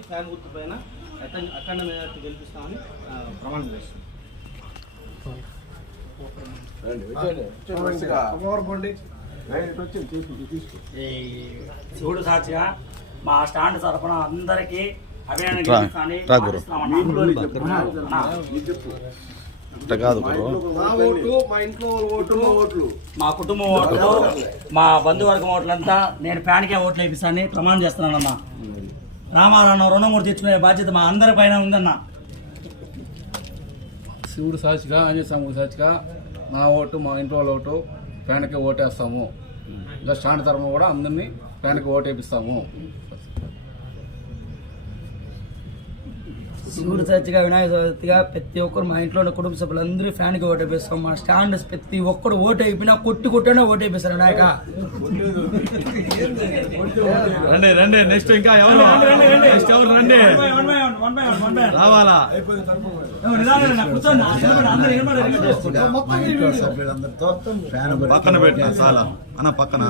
వచ్చి ఫ్యాన్ గుర్తు పైన అఖండ మెజార్టీ గెలిపిస్తామని ప్రమాణం చేస్తాం. శివుడు సాక్షిగా మా స్టాండ్ తరఫున అందరికీ అభినందన మా కుటుంబం ఓట్లు మా బంధువర్గం ఓట్లంతా నేను ఫ్యాన్కే ఓట్లు వేపిస్తానని ప్రమాణం చేస్తున్నానమ్మా. రామారావు రుణమూర్తి తెచ్చుకునే బాధ్యత మా అందరి పైన ఉందన్న. శివుడు సాక్షిగా ఆంజనేయ స్వామి సాక్షిగా నా ఓటు మా ఇంట్లో వాళ్ళ ఓటు ఫ్యాన్కి ఓటేస్తాము. ఇంకా స్టాండ్ తరఫున కూడా అందరినీ ఫ్యాన్కి ఓటు వేపిస్తాము. శివుడు సాక్షిగా వినాయక చవితిగా ప్రతి ఒక్కరు మా ఇంట్లో ఉన్న కుటుంబ సభ్యులందరూ ఫ్యాన్కి ఓటు వేపిస్తాం. మా స్టాండ్ ప్రతి ఒక్కరు ఓటు అయిపోయినా కొట్టినా ఓటు వేపిస్తారు వినాయక. రండి నెక్స్ట్ ఇంకా ఎవరు రండి రావాలా? పక్కన పెట్టిన చాలా అన్న పక్కన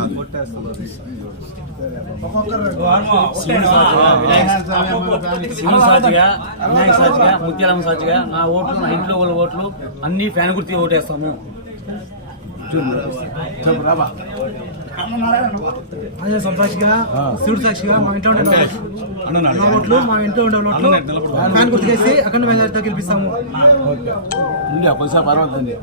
సాక్షిగా వినాయక సాక్షిగా ముత్యాలమ్మ సాక్షిగా నా ఓట్లు నా ఇంట్లో వాళ్ళ ఓట్లు అన్ని ఫ్యాన్ గుర్తి ఓటేస్తాము. సాక్షిగా శివుడు సాక్షిగా మా ఇంట్లో ఉండే ఓట్లు మా ఇంట్లో ఉండే ఓట్లు ఫ్యాన్ గుర్తుకేసి అఖండ మెజారిటీతో గెలిపిస్తాము. పర్వాలేదు.